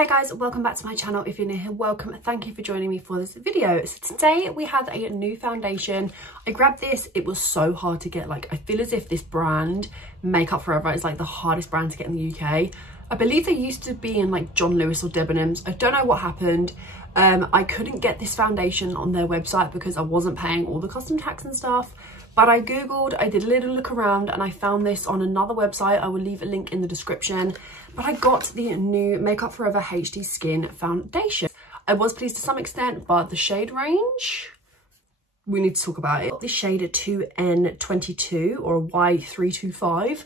Hi guys, welcome back to my channel. If you're new here, welcome. Thank you for joining me for this video. So today we have a new foundation. I grabbed this. It was so hard to get. Like, I feel as if this brand, Makeup Forever, is like the hardest brand to get in the UK. I believe they used to be in like John Lewis or Debenhams. I don't know what happened. I couldn't get this foundation on their website because I wasn't paying all the custom tax and stuff. But I googled, I did a little look around, and I found this on another website. I will leave a link in the description. But I got the new Makeup Forever HD Skin Foundation. I was pleased to some extent, but the shade range, we need to talk about it. The shade 2N22 or Y325.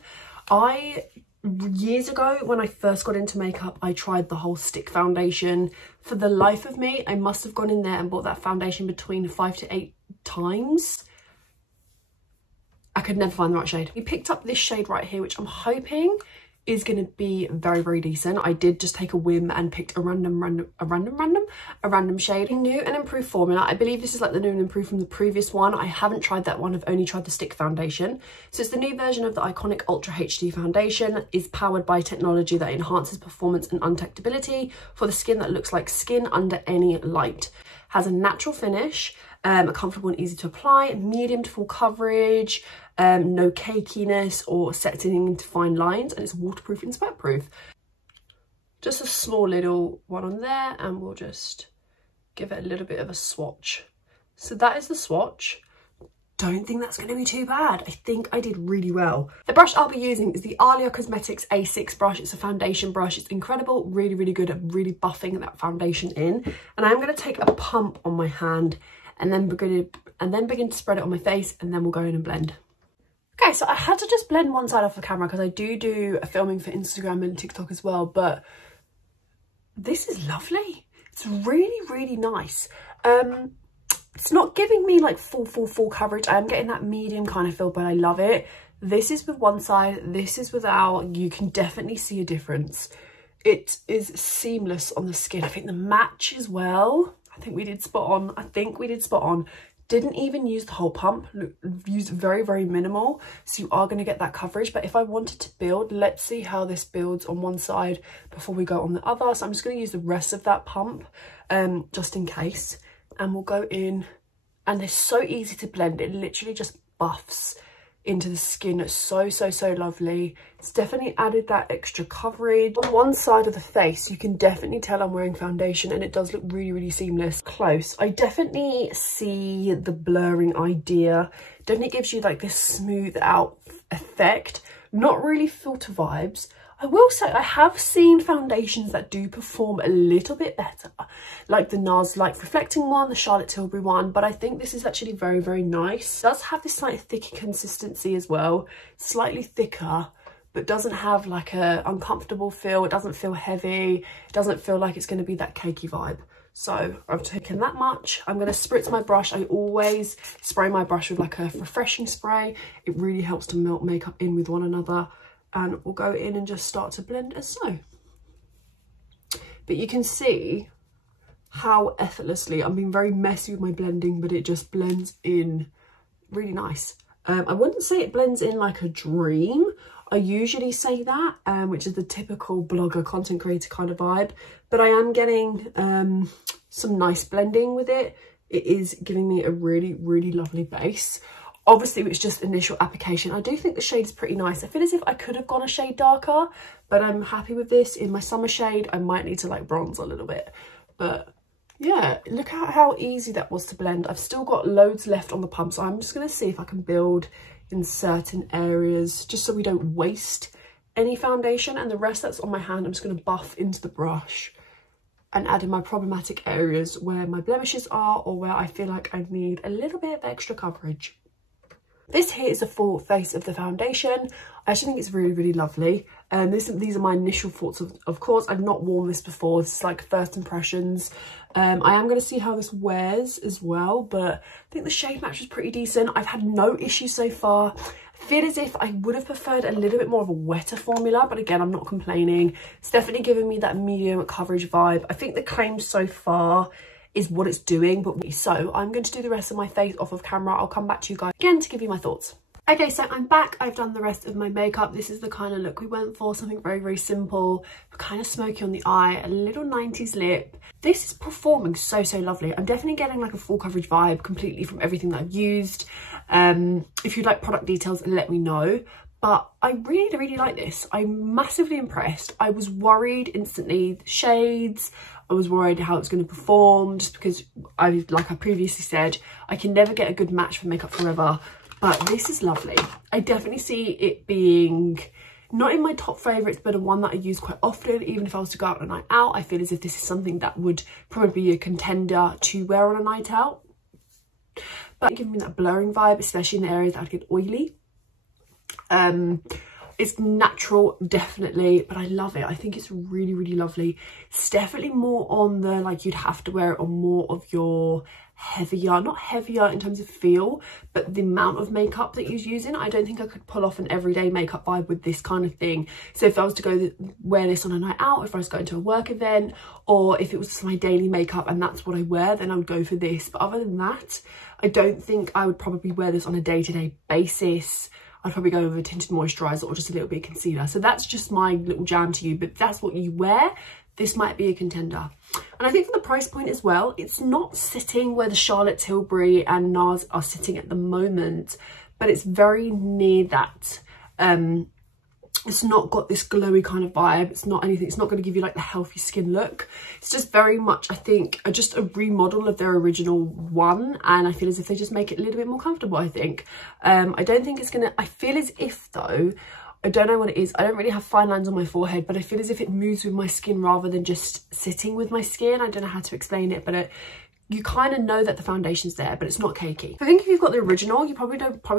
Years ago, when I first got into makeup, I tried the whole stick foundation. For the life of me, I must have gone in there and bought that foundation between 5 to 8 times. I could never find the right shade. We picked up this shade right here, which I'm hoping is going to be very, very decent. I did just take a whim and picked a random shade. New and improved formula. I believe this is like the new and improved from the previous one. I haven't tried that one. I've only tried the stick foundation. So it's the new version of the iconic Ultra HD foundation. Is powered by technology that enhances performance and untectability for the skin that looks like skin under any light. Has a natural finish, comfortable and easy to apply, medium to full coverage, no cakiness or setting into fine lines, and it's waterproof and sweat proof. Just a small little one on there, and we'll just give it a little bit of a swatch. So that is the swatch. Don't think that's going to be too bad. I think I did really well. The brush I'll be using is the Alia Cosmetics A6 brush. It's a foundation brush. It's incredible, really, really good at really buffing that foundation in. And I'm going to take a pump on my hand and then begin to spread it on my face, and then we'll go in and blend. Okay, so I had to just blend one side off the camera because I do a filming for Instagram and TikTok as well, but this is lovely. It's really, really nice. It's not giving me like full coverage. I am getting that medium kind of feel, but I love it. This is with one side, this is without. You can definitely see a difference. It is seamless on the skin. I think the match as well. I think we did spot on. Didn't even use the whole pump. Used very, very minimal. So you are going to get that coverage. But if I wanted to build, let's see how this builds on one side before we go on the other. So I'm just going to use the rest of that pump just in case. And we'll go in, and they're so easy to blend. It literally just buffs into the skin. It's so lovely. It's definitely added that extra coverage. On one side of the face, you can definitely tell I'm wearing foundation, and it does look really, really seamless. Close, I definitely see the blurring idea. Definitely gives you like this smooth out effect. Not really filter vibes. I will say I have seen foundations that do perform a little bit better, like the NARS Light Reflecting one, the Charlotte Tilbury one, but I think this is actually very, very nice. It does have this slightly thicker consistency as well, slightly thicker, but doesn't have like a uncomfortable feel. It doesn't feel heavy. It doesn't feel like it's going to be that cakey vibe. So I've taken that much. I'm going to spritz my brush. I always spray my brush with like a refreshing spray. It really helps to melt makeup in with one another. And we'll go in and just start to blend as so. But you can see how effortlessly, I'm being very messy with my blending, but it just blends in really nice. I wouldn't say it blends in like a dream. I usually say that, which is the typical blogger, content creator kind of vibe. But I am getting some nice blending with it. It is giving me a really, really lovely base. Obviously, it's just initial application. I do think the shade is pretty nice. I feel as if I could have gone a shade darker, but I'm happy with this. In my summer shade, I might need to like bronze a little bit. But yeah, look at how easy that was to blend. I've still got loads left on the pump, so I'm just going to see if I can build in certain areas, just so we don't waste any foundation. And the rest that's on my hand, I'm just going to buff into the brush and add in my problematic areas where my blemishes are, or where I feel like I need a little bit of extra coverage. This here is the full face of the foundation. I actually think it's really, really lovely. These are my initial thoughts. Of course, I've not worn this before. This is like first impressions. I am going to see how this wears as well, but I think the shade match is pretty decent. I've had no issues so far. I feel as if I would have preferred a little bit more of a wetter formula, but again, I'm not complaining. It's definitely giving me that medium coverage vibe. I think the claim so far is what it's doing. But so I'm going to do the rest of my face off of camera. I'll come back to you guys again to give you my thoughts. Okay, so I'm back. I've done the rest of my makeup. This is the kind of look we went for, something very, very simple, kind of smoky on the eye, a little 90s lip. This is performing so, so lovely. I'm definitely getting like a full coverage vibe completely from everything that I've used. If you'd like product details, let me know. But I really, really like this. I'm massively impressed. I was worried instantly, the shades, I was worried how it's going to perform, just because like I previously said, I can never get a good match for Makeup Forever. But this is lovely. I definitely see it being not in my top favourites, but a one that I use quite often. Even if I was to go out on a night out, I feel as if this is something that would probably be a contender to wear on a night out. But giving me that blurring vibe, especially in the areas that I'd get oily. It's natural, definitely, but I love it. I think it's really, really lovely. It's definitely more on the, like, you'd have to wear it on more of your heavier, not heavier in terms of feel, but the amount of makeup that you're using. I don't think I could pull off an everyday makeup vibe with this kind of thing. So if I was to go wear this on a night out, if I was going to a work event, or if it was my daily makeup and that's what I wear, then I would go for this. But other than that, I don't think I would probably wear this on a day-to-day basis. I'd probably go with a tinted moisturiser or just a little bit of concealer. So that's just my little jam to you, but if that's what you wear, this might be a contender. And I think for the price point as well, it's not sitting where the Charlotte Tilbury and NARS are sitting at the moment, but it's very near that. It's not got this glowy kind of vibe. It's not anything. It's not going to give you like the healthy skin look. It's just very much, I think, just a remodel of their original one. And I feel as if they just make it a little bit more comfortable, I think. I don't think it's going to, I feel as if though, I don't know what it is. I don't really have fine lines on my forehead, but I feel as if it moves with my skin rather than just sitting with my skin. I don't know how to explain it, but you kind of know that the foundation's there, but it's not cakey. I think if you've got the original, you probably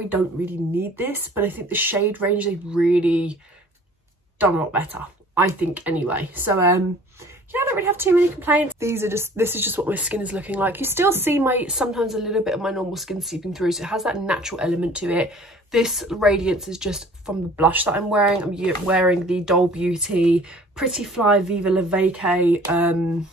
don't really need this, but I think the shade range, they've really done a lot better, I think, anyway. So yeah, I don't really have too many complaints. This is just what my skin is looking like. You still see sometimes a little bit of my normal skin seeping through, so it has that natural element to it. This radiance is just from the blush that I'm wearing. I'm wearing the Doll Beauty Pretty Fly Viva La Vacay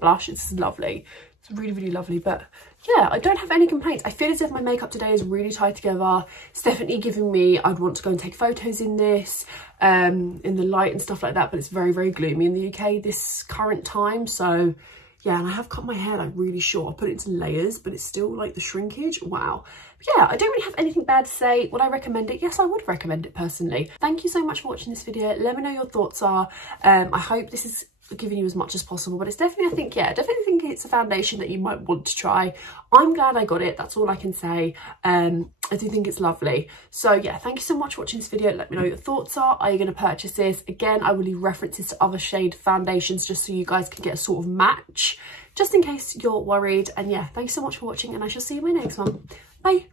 blush. It's lovely. It's really, really lovely. But yeah, I don't have any complaints. I feel as if my makeup today is really tied together. It's definitely giving me, I'd want to go and take photos in this, in the light and stuff like that, but it's very, very gloomy in the UK this current time. So yeah, and I have cut my hair like really short. I put it into layers, but it's still like the shrinkage. Wow. But yeah, I don't really have anything bad to say. Would I recommend it? Yes, I would recommend it personally. Thank you so much for watching this video. Let me know your thoughts are. I hope this is giving you as much as possible, but it's definitely, I think, yeah, definitely think it's a foundation that you might want to try. I'm glad I got it. That's all I can say. I do think it's lovely. So yeah, thank you so much for watching this video. Let me know your thoughts are. Are you going to purchase this? Again, I will leave references to other shade foundations just so you guys can get a sort of match, just in case you're worried. And yeah, thanks so much for watching, and I shall see you in my next one. Bye.